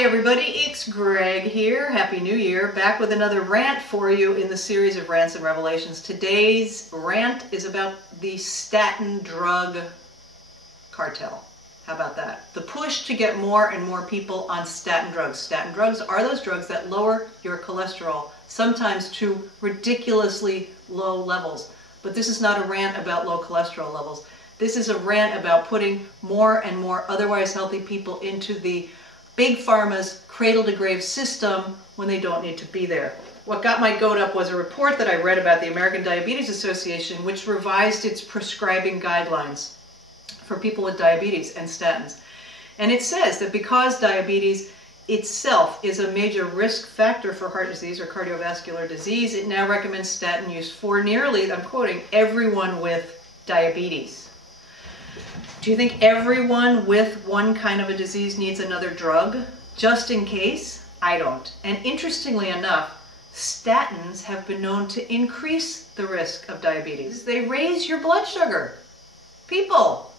Hi everybody, it's Greg here. Happy New Year. Back with another rant for you in the series of Rants and Revelations. Today's rant is about the statin drug cartel. How about that? The push to get more and more people on statin drugs. Statin drugs are those drugs that lower your cholesterol, sometimes to ridiculously low levels. But this is not a rant about low cholesterol levels. This is a rant about putting more and more otherwise healthy people into the Big Pharma's cradle-to-grave system when they don't need to be there. What got my goat up was a report that I read about the American Diabetes Association, which revised its prescribing guidelines for people with diabetes and statins. And it says that because diabetes itself is a major risk factor for heart disease or cardiovascular disease, it now recommends statin use for nearly, I'm quoting, everyone with diabetes. Do you think everyone with one kind of a disease needs another drug, just in case? I don't. And interestingly enough, statins have been known to increase the risk of diabetes. They raise your blood sugar. People.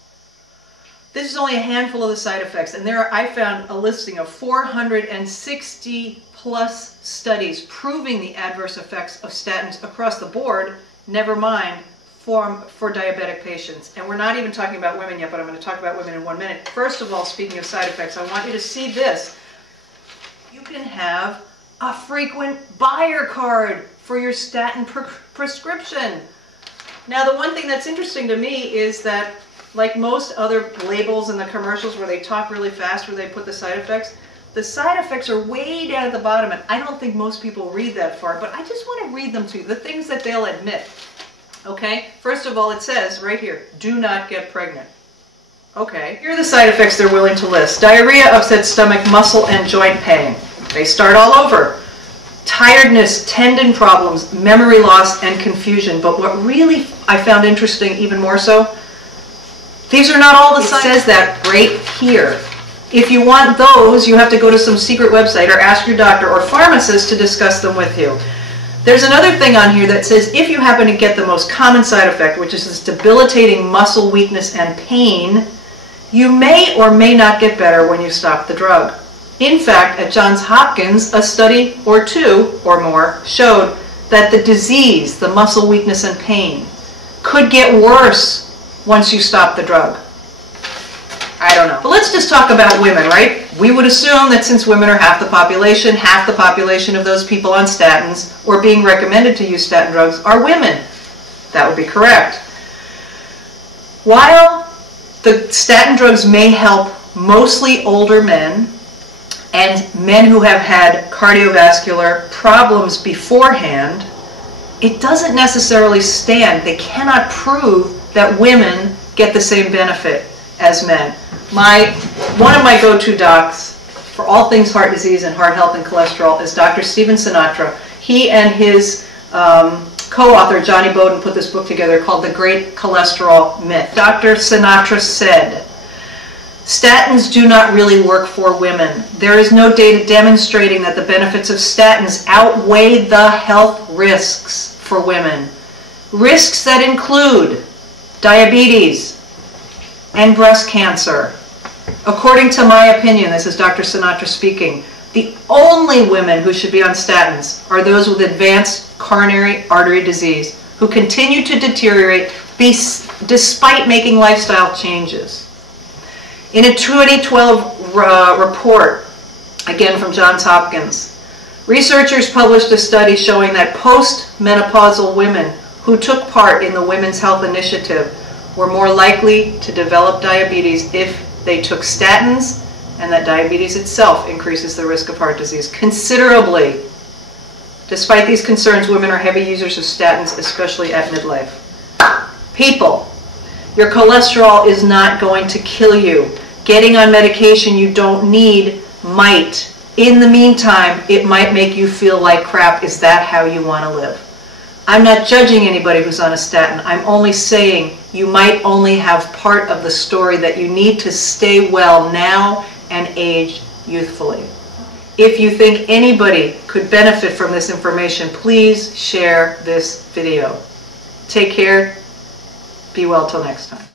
This is only a handful of the side effects, and I found a listing of 460 plus studies proving the adverse effects of statins across the board, never mind for diabetic patients. And we're not even talking about women yet, but I'm going to talk about women in 1 minute. First of all, speaking of side effects, I want you to see this. You can have a frequent buyer card for your statin prescription. Now, the one thing that's interesting to me is that, like most other labels in the commercials where they talk really fast, where they put the side effects are way down at the bottom, and I don't think most people read that far, but I just want to read them to you, the things that they'll admit. Okay, first of all, it says right here, do not get pregnant. Okay, here are the side effects they're willing to list. Diarrhea, upset stomach, muscle and joint pain. They start all over. Tiredness, tendon problems, memory loss, and confusion. But what really I found interesting, even more so, these are not all the signs. It says that right here. If you want those, you have to go to some secret website or ask your doctor or pharmacist to discuss them with you. There's another thing on here that says if you happen to get the most common side effect, which is this debilitating muscle weakness and pain, you may or may not get better when you stop the drug. In fact, at Johns Hopkins, a study or two or more showed that the disease, the muscle weakness and pain, could get worse once you stop the drug. I don't know. But let's just talk about women, right? We would assume that since women are half the population of those people on statins or being recommended to use statin drugs are women. That would be correct. While the statin drugs may help mostly older men and men who have had cardiovascular problems beforehand, it doesn't necessarily stand. They cannot prove that women get the same benefit as men. One of my go-to docs for all things heart disease and heart health and cholesterol is Dr. Stephen Sinatra. He and his co-author Johnny Bowden put this book together called The Great Cholesterol Myth. Dr. Sinatra said, statins do not really work for women. There is no data demonstrating that the benefits of statins outweigh the health risks for women. Risks that include diabetes and breast cancer. According to my opinion, this is Dr. Sinatra speaking, the only women who should be on statins are those with advanced coronary artery disease who continue to deteriorate despite making lifestyle changes. In a 2012 report, again from Johns Hopkins, researchers published a study showing that post-menopausal women who took part in the Women's Health Initiative were more likely to develop diabetes if they took statins, and that diabetes itself increases the risk of heart disease considerably. Despite these concerns, women are heavy users of statins, especially at midlife. People, your cholesterol is not going to kill you. Getting on medication you don't need might. In the meantime, it might make you feel like crap. Is that how you want to live? I'm not judging anybody who's on a statin. I'm only saying you might only have part of the story, that you need to stay well now and age youthfully. If you think anybody could benefit from this information, please share this video. Take care. Be well till next time.